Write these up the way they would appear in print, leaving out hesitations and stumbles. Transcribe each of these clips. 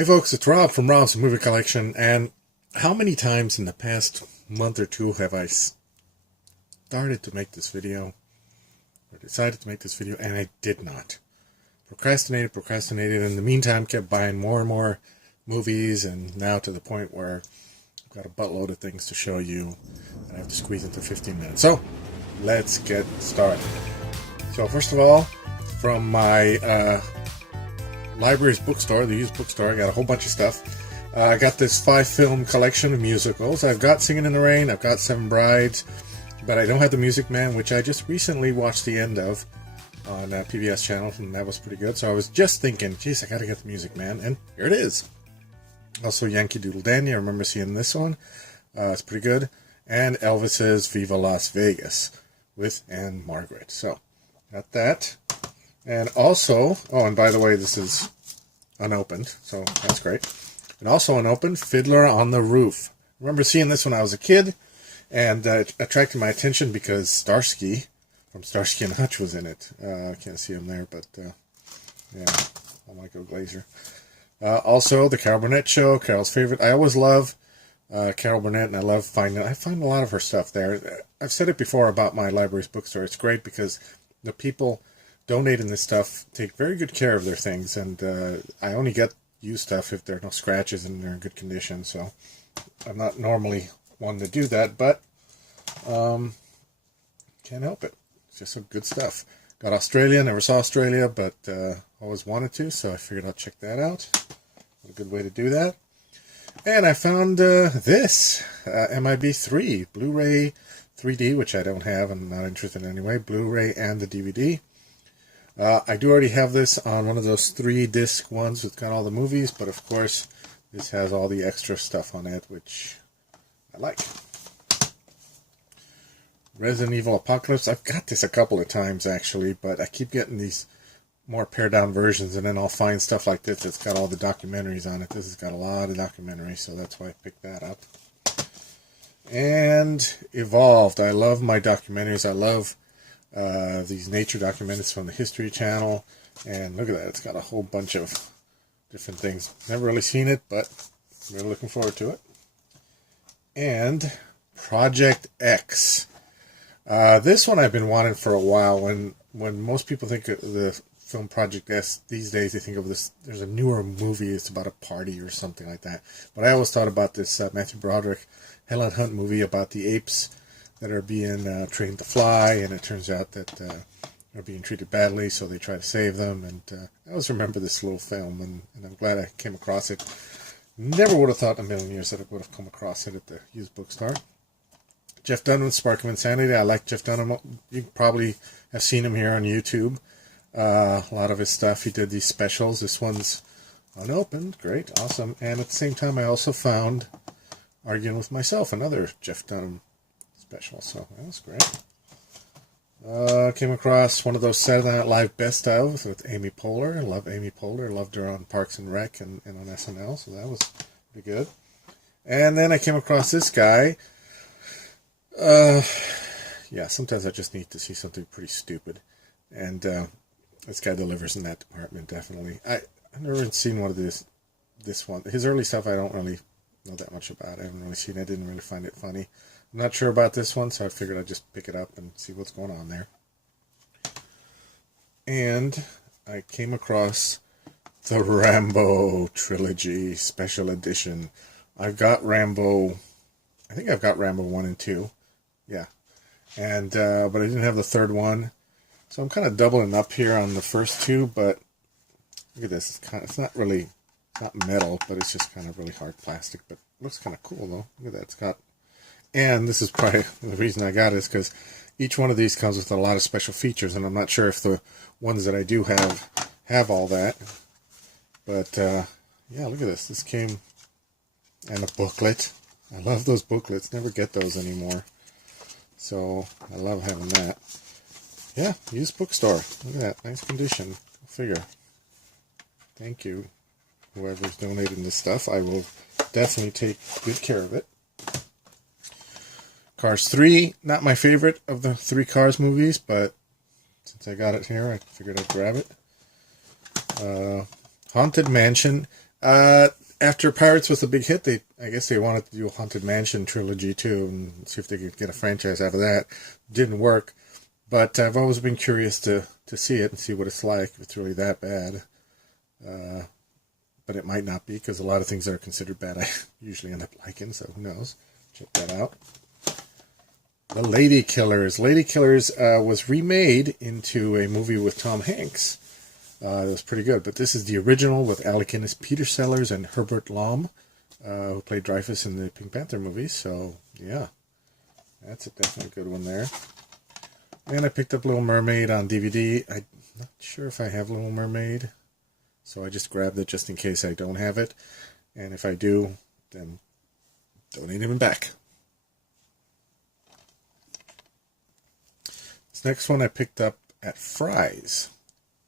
Hey folks, it's Rob from Rob's Movie Collection, and how many times in the past month or two have I started to make this video, or decided to make this video, and I did not. Procrastinated, in the meantime kept buying more and more movies, and now to the point where I've got a buttload of things to show you, and I have to squeeze into 15 minutes. So, let's get started. So first of all, from my library's bookstore, the used bookstore, I got a whole bunch of stuff. I got this 5-film collection of musicals. I've got Singing in the Rain, I've got Seven Brides, but I don't have The Music Man, which I just recently watched the end of on PBS channel, and that was pretty good. So I was just thinking, geez, I gotta get The Music Man, and here it is. Also Yankee Doodle Dandy, I remember seeing this one. It's pretty good. And Elvis's Viva Las Vegas with Ann-Margret. So, got that. And also, oh, and by the way, this is unopened, so that's great. And also unopened, Fiddler on the Roof. I remember seeing this when I was a kid, and it attracted my attention because Starsky from Starsky and Hutch was in it. I can't see him there, but yeah, I'm Michael Glazer. Also, The Carol Burnett Show, Carol's favorite. I always love Carol Burnett, and I find a lot of her stuff there. I've said it before about my library's bookstore. It's great because the people donating this stuff take very good care of their things, and I only get used stuff if there are no scratches and they're in good condition, so I'm not normally one to do that, but can't help it. It's just some good stuff. Got Australia, never saw Australia, but always wanted to, so I figured I'd check that out. What a good way to do that. And I found this MIB3 Blu-ray 3D, which I don't have, I'm not interested in anyway, Blu-ray and the DVD. I do already have this on one of those 3-disc ones that's got all the movies, but of course this has all the extra stuff on it, which I like. Resident Evil Apocalypse. I've got this a couple of times actually, but I keep getting these more pared down versions, and then I'll find stuff like this that's got all the documentaries on it. This has got a lot of documentaries, so that's why I picked that up. And Evolved. I love my documentaries. I love these nature documentaries from the History Channel, and look at that, it's got a whole bunch of different things. Never really seen it, but really looking forward to it. And Project X. This one I've been wanting for a while. When most people think of the film Project X these days, they think of this, there's a newer movie, it's about a party or something like that. But I always thought about this Matthew Broderick, Helen Hunt movie about the apes that are being trained to fly, and it turns out that they're being treated badly, so they try to save them. And I always remember this little film, and I'm glad I came across it. Never would have thought in a million years that I would have come across it at the used bookstore. Jeff Dunham with Spark of Insanity. I like Jeff Dunham. You probably have seen him here on YouTube. A lot of his stuff, he did these specials. This one's unopened. Great, awesome. And at the same time, I also found Arguing with Myself, another Jeff Dunham special, so that was great. Came across one of those Saturday Night Live best of with Amy Poehler. I love Amy Poehler. Loved her on Parks and Rec and on SNL, so that was pretty good. And then I came across this guy. Yeah, sometimes I just need to see something pretty stupid, and this guy delivers in that department, definitely. I've never seen one of this one. His early stuff I don't really know that much about. I haven't really seen it. I didn't really find it funny. I'm not sure about this one, so I figured I'd just pick it up and see what's going on there. And I came across the Rambo Trilogy Special Edition. I've got Rambo, I think I've got Rambo 1 and 2. Yeah. And, but I didn't have the third one. So I'm kind of doubling up here on the first two, but look at this. It's not metal, but it's just kind of really hard plastic, but it looks kind of cool though. Look at that. It's got, and this is probably the reason I got it, is because each one of these comes with a lot of special features, and I'm not sure if the ones that I do have all that. But yeah, look at this. This came, and a booklet. I love those booklets. Never get those anymore. So I love having that. Yeah, used bookstore. Look at that. Nice condition. Figure. Thank you, whoever's donating this stuff. I will definitely take good care of it. Cars 3, not my favorite of the 3 Cars movies, but since I got it here, I figured I'd grab it. Haunted Mansion. After Pirates was a big hit, I guess they wanted to do a Haunted Mansion trilogy too, and see if they could get a franchise out of that. Didn't work, but I've always been curious to see it and see what it's like, if it's really that bad. But it might not be, because a lot of things that are considered bad I usually end up liking, so who knows. Check that out. The Lady Killers. Lady Killers was remade into a movie with Tom Hanks. It was pretty good, but this is the original with Alec Guinness, Peter Sellers, and Herbert Lom, who played Dreyfus in the Pink Panther movies. So, yeah, that's a definitely good one there. And I picked up Little Mermaid on DVD. I'm not sure if I have Little Mermaid, so I just grabbed it just in case I don't have it. And if I do, then donate him back. This next one I picked up at Fry's.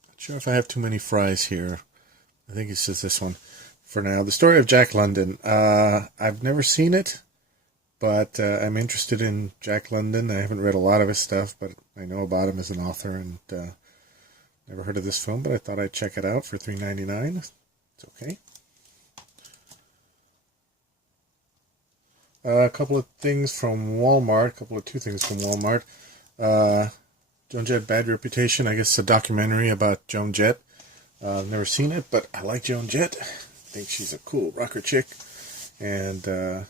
Not sure if I have too many Fry's here. I think it's just this one for now. The Story of Jack London. I've never seen it, but I'm interested in Jack London. I haven't read a lot of his stuff, but I know about him as an author, and never heard of this film, but I thought I'd check it out for $3.99. It's okay. A couple of things from Walmart. Two things from Walmart. Joan Jett, Bad Reputation. I guess it's a documentary about Joan Jett. I've never seen it, but I like Joan Jett. I think she's a cool rocker chick. And I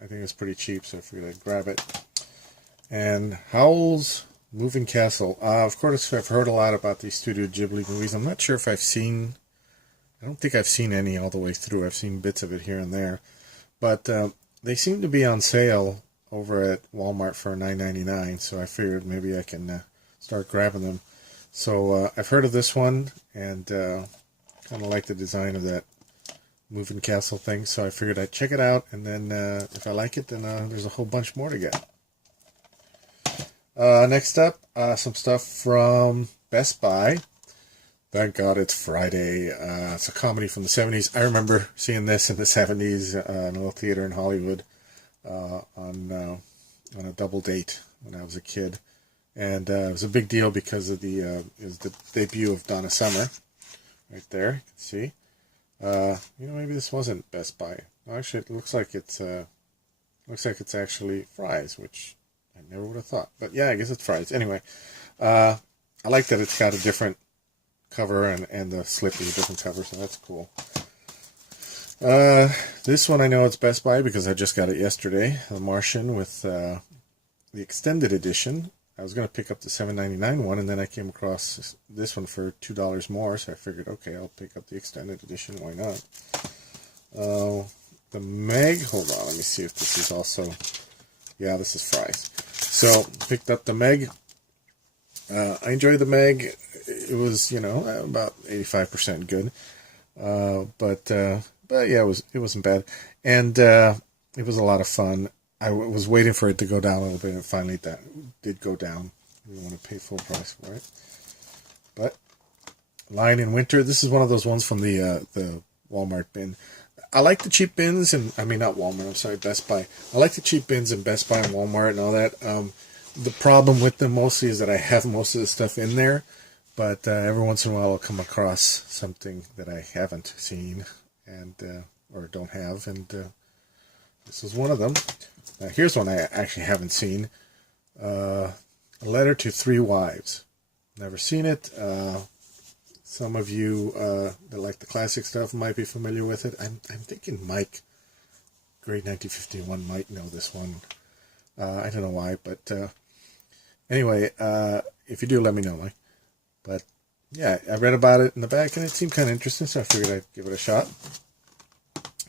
think it's pretty cheap, so I figured I'd grab it. And Howl's Moving Castle. Of course, I've heard a lot about these Studio Ghibli movies. I'm not sure if I've seen... I don't think I've seen any all the way through. I've seen bits of it here and there. But they seem to be on sale over at Walmart for $9.99, so I figured maybe I can start grabbing them. So I've heard of this one, and kind of like the design of that moving castle thing, so I figured I'd check it out, and then if I like it, then there's a whole bunch more to get. Next up, some stuff from Best Buy. Thank God it's Friday. It's a comedy from the 70s. I remember seeing this in the 70s in a little theater in Hollywood on a double date when I was a kid. And it was a big deal because of it was the debut of Donna Summer. Right there, you can see. Maybe this wasn't Best Buy. Actually, it looks like it's actually Fry's, which I never would have thought. But yeah, I guess it's Fry's. Anyway, I like that it's got a different cover and the slip is a different cover, so that's cool. This one I know it's Best Buy because I just got it yesterday. The Martian with the extended edition. I was going to pick up the $7.99 one, and then I came across this one for $2 more, so I figured, okay, I'll pick up the extended edition. Why not? The Meg, hold on, let me see if this is also, yeah, this is Fry's. So, picked up the Meg. I enjoyed the Meg. It was, about 85% good. But yeah, it wasn't bad. And it was a lot of fun. I was waiting for it to go down a little bit, and finally that did go down. I didn't want to pay full price for it. But Lion in Winter, this is one of those ones from the Walmart bin. I like the cheap bins, and I mean not Walmart. I'm sorry, Best Buy. I like the cheap bins in Best Buy and Walmart and all that. The problem with them mostly is that I have most of the stuff in there, but every once in a while I'll come across something that I haven't seen and or don't have, and this is one of them. Here's one I actually haven't seen. A Letter to Three Wives. Never seen it. Some of you that like the classic stuff might be familiar with it. I'm thinking Mike, Grade 1951, might know this one. I don't know why, but anyway, if you do, let me know, Mike. But yeah, I read about it in the back, and it seemed kind of interesting, so I figured I'd give it a shot.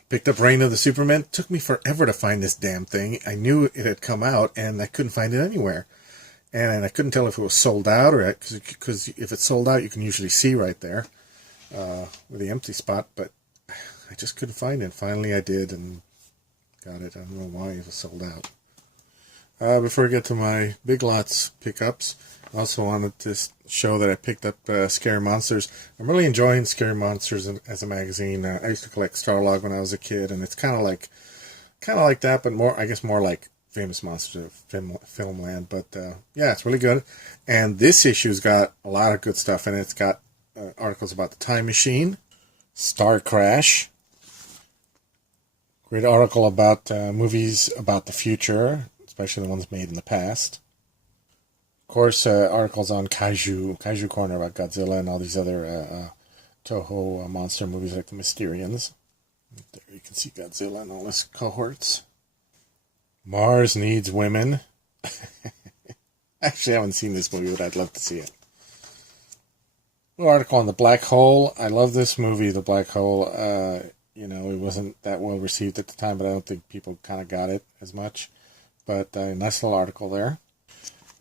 Picked up Reign of the Supermen. It took me forever to find this damn thing. I knew it had come out, and I couldn't find it anywhere. And I couldn't tell if it was sold out, or because if it's sold out, you can usually see right there with the empty spot. But I just couldn't find it. Finally, I did, and got it. I don't know why it was sold out. Before I get to my Big Lots pickups, I also wanted to show that I picked up Scary Monsters. I'm really enjoying Scary Monsters as a magazine. I used to collect Starlog when I was a kid, and it's kind of like that, but more like Famous Monsters of Filmland. But yeah, it's really good. And this issue's got a lot of good stuff in it. It's got articles about the Time Machine, Star Crash, Great article about movies about the future, especially the ones made in the past. Of course, articles on Kaiju Corner about Godzilla and all these other Toho monster movies like the Mysterians. There you can see Godzilla and all his cohorts. Mars Needs Women. Actually, I haven't seen this movie, but I'd love to see it. An article on The Black Hole. I love this movie, The Black Hole. It wasn't that well received at the time, but I don't think people kind of got it as much. But a nice little article there.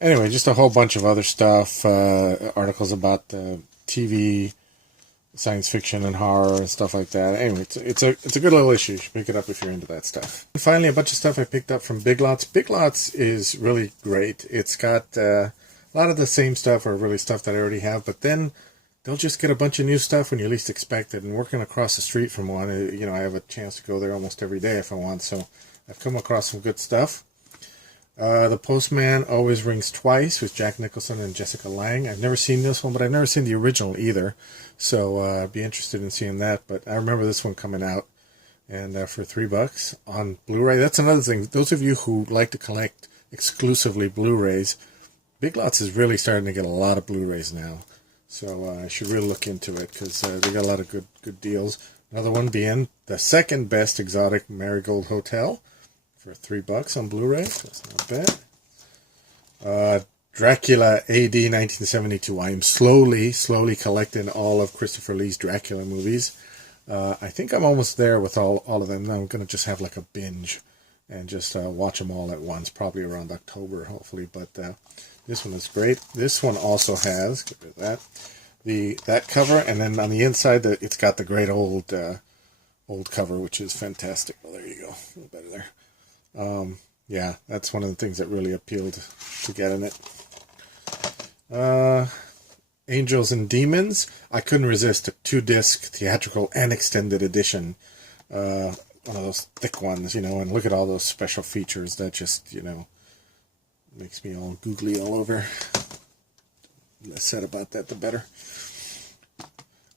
Anyway, just a whole bunch of other stuff. Articles about TV, science fiction, and horror and stuff like that. Anyway, it's a good little issue. You should pick it up if you're into that stuff. And finally, a bunch of stuff I picked up from Big Lots. Big Lots is really great. It's got a lot of the same stuff, or really stuff that I already have, but then they'll just get a bunch of new stuff when you least expect it. And working across the street from one, I have a chance to go there almost every day if I want. So I've come across some good stuff. The Postman Always Rings Twice with Jack Nicholson and Jessica Lange. I've never seen this one, but I've never seen the original either. So I'd be interested in seeing that. But I remember this one coming out, and for $3 on Blu-ray. That's another thing. Those of you who like to collect exclusively Blu-rays, Big Lots is really starting to get a lot of Blu-rays now. So I should really look into it because they got a lot of good deals. Another one being the second best exotic Marigold Hotel for $3 on Blu-ray. That's not bad. Dracula AD 1972. I am slowly collecting all of Christopher Lee's Dracula movies. I think I'm almost there with all of them. Now I'm going to just have like a binge and just watch them all at once, probably around October, hopefully. But this one is great. This one also has, get rid of that cover, and then on the inside, it's got the great old cover, which is fantastic. Well, there you go, a little better there. Yeah, that's one of the things that really appealed to getting it. Angels and Demons. I couldn't resist a 2-disc theatrical and extended edition. One of those thick ones, and look at all those special features. That just, makes me all googly all over. The less said about that, the better.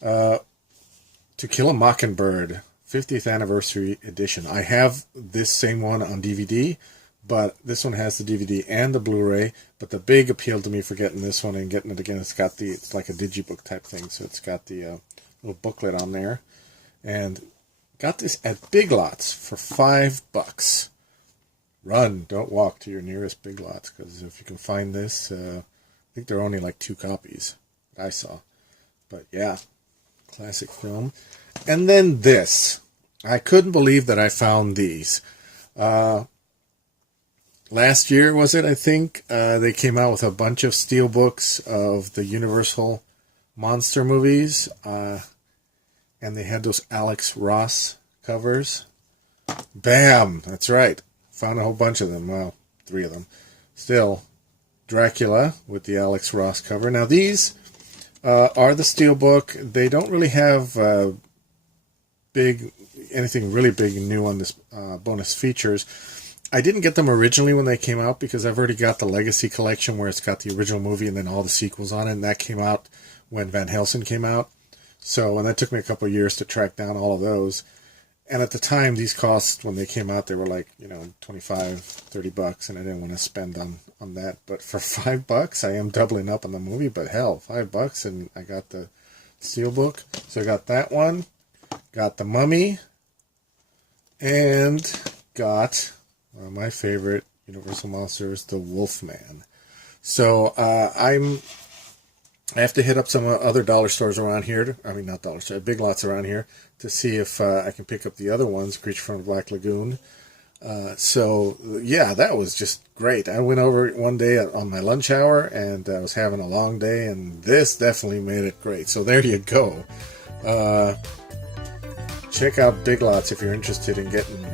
To Kill a Mockingbird, 50th Anniversary Edition. I have this same one on DVD, but this one has the DVD and the Blu-ray. But the big appeal to me for getting this one and getting it again, it's like a digibook type thing, so it's got the little booklet on there. And got this at Big Lots for $5. Run, don't walk to your nearest Big Lots, because if you can find this, I think there are only like 2 copies that I saw. But yeah, classic film. And then this. I couldn't believe that I found these. Last year, was it, I think, they came out with a bunch of steelbooks of the Universal monster movies. And they had those Alex Ross covers. Bam! That's right. Found a whole bunch of them. Well, 3 of them. Still, Dracula with the Alex Ross cover. Now, these are the steelbook. They don't really have anything really big and new on this bonus features. I didn't get them originally when they came out because I've already got the Legacy collection where it's got the original movie and then all the sequels on it, and that came out when Van Helsing came out. So, and that took me a couple of years to track down all of those. And at the time, these costs, when they came out, they were like, $25, $30, and I didn't want to spend on that. But for $5, I am doubling up on the movie, but hell, $5, and I got the steelbook. So I got that one, got the Mummy, and got one of my favorite Universal Monsters, the Wolfman. So I have to hit up some other dollar stores around here. Not dollar stores, Big Lots around here to see if I can pick up the other ones, Creature from the Black Lagoon. So, yeah, that was just great. I went over one day on my lunch hour, and I was having a long day, and this definitely made it great. So there you go. Check out Big Lots if you're interested in getting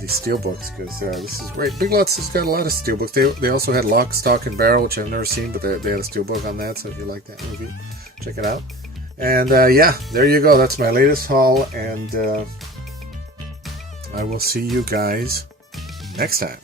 these steelbooks, because this is great. Big Lots has got a lot of steelbooks. They also had Lock, Stock, and Barrel, which I've never seen, but they had a steelbook on that, so if you like that movie, check it out. And yeah, there you go. That's my latest haul, and I will see you guys next time.